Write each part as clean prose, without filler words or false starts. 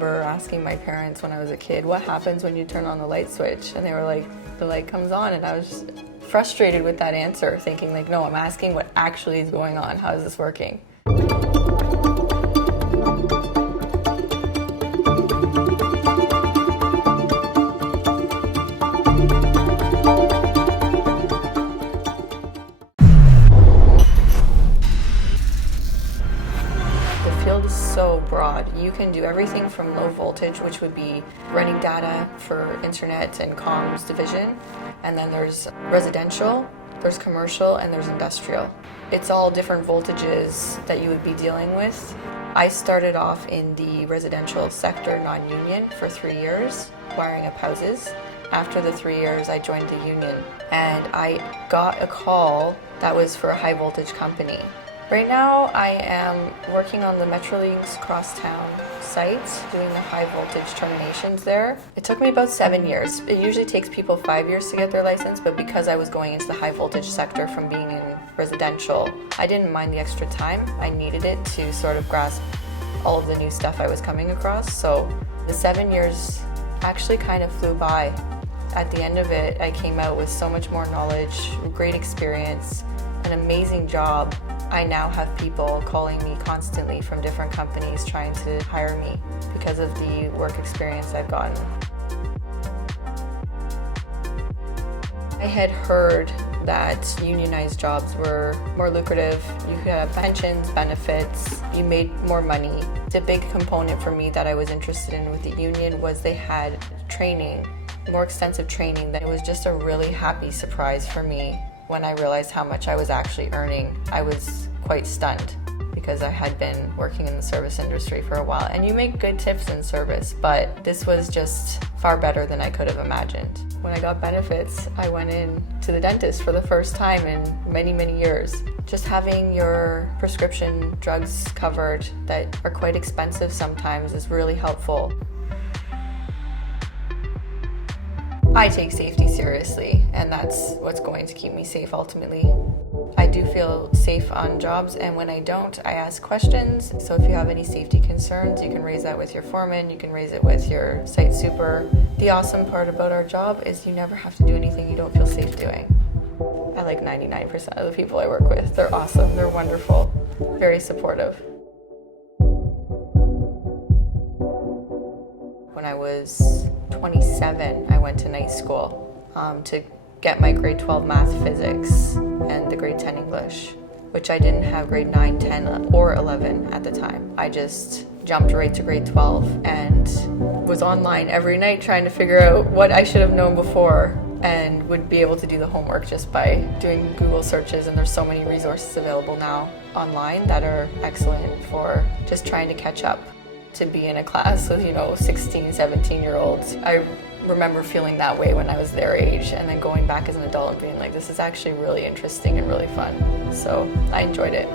remember asking my parents when I was a kid, what happens when you turn on the light switch? And they were like, the light comes on, and I was just frustrated with that answer, thinking like, no, I'm asking what actually is going on. How is this working? So broad. You can do everything from low voltage, which would be running data for internet and comms division, and then there's residential, there's commercial, and there's industrial. It's all different voltages that you would be dealing with. I started off in the residential sector, non-union, for 3 years, wiring up houses. After the 3 years, I joined the union, and I got a call that was for a high voltage company. Right now, I am working on the Metrolinx crosstown site, doing the high voltage terminations there. It took me about 7 years. It usually takes people 5 years to get their license, but because I was going into the high voltage sector from being in residential, I didn't mind the extra time. I needed it to sort of grasp all of the new stuff I was coming across. So the 7 years actually kind of flew by. At the end of it, I came out with so much more knowledge, great experience, an amazing job. I now have people calling me constantly from different companies trying to hire me because of the work experience I've gotten. I had heard that unionized jobs were more lucrative. You could have pensions, benefits, you made more money. The big component for me that I was interested in with the union was they had training, more extensive training. That it was just a really happy surprise for me. When I realized how much I was actually earning, I was quite stunned because I had been working in the service industry for a while. And you make good tips in service, but this was just far better than I could have imagined. When I got benefits, I went in to the dentist for the first time in many, many years. Just having your prescription drugs covered that are quite expensive sometimes is really helpful. I take safety seriously, and that's what's going to keep me safe ultimately. I do feel safe on jobs, and when I don't, I ask questions. So if you have any safety concerns, you can raise that with your foreman, you can raise it with your site super. The awesome part about our job is you never have to do anything you don't feel safe doing. I like 99% of the people I work with. They're awesome, they're wonderful, very supportive. When I was 27, I went to night school to get my grade 12 math, physics, and the grade 10 English, which I didn't have grade 9, 10, or 11 at the time. I just jumped right to grade 12 and was online every night trying to figure out what I should have known before, and would be able to do the homework just by doing Google searches. And there's so many resources available now online that are excellent for just trying to catch up. To be in a class with, 16, 17-year-olds. I remember feeling that way when I was their age, and then going back as an adult and being like, this is actually really interesting and really fun. So I enjoyed it.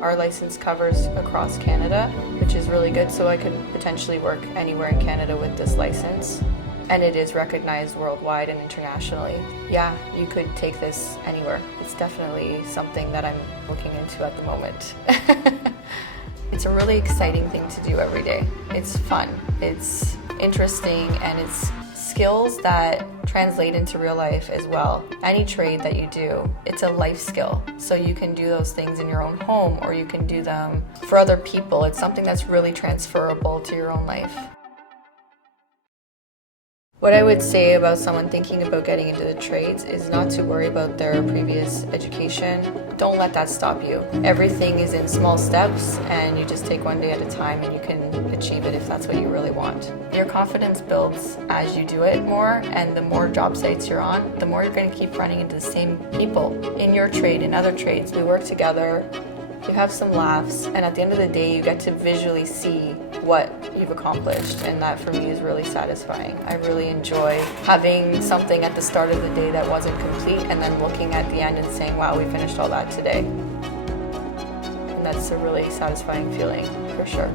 Our license covers across Canada, which is really good, so I could potentially work anywhere in Canada with this license. And it is recognized worldwide and internationally. Yeah, you could take this anywhere. It's definitely something that I'm looking into at the moment. It's a really exciting thing to do every day. It's fun, it's interesting, and it's skills that translate into real life as well. Any trade that you do, it's a life skill. So you can do those things in your own home, or you can do them for other people. It's something that's really transferable to your own life. What I would say about someone thinking about getting into the trades is not to worry about their previous education. Don't let that stop you. Everything is in small steps, and you just take one day at a time, and you can achieve it if that's what you really want. Your confidence builds as you do it more, and the more job sites you're on, the more you're going to keep running into the same people. In your trade, in other trades, we work together, you have some laughs, and at the end of the day, you get to visually see what you've accomplished, and that for me is really satisfying. I really enjoy having something at the start of the day that wasn't complete, and then looking at the end and saying, wow, we finished all that today. And that's a really satisfying feeling, for sure.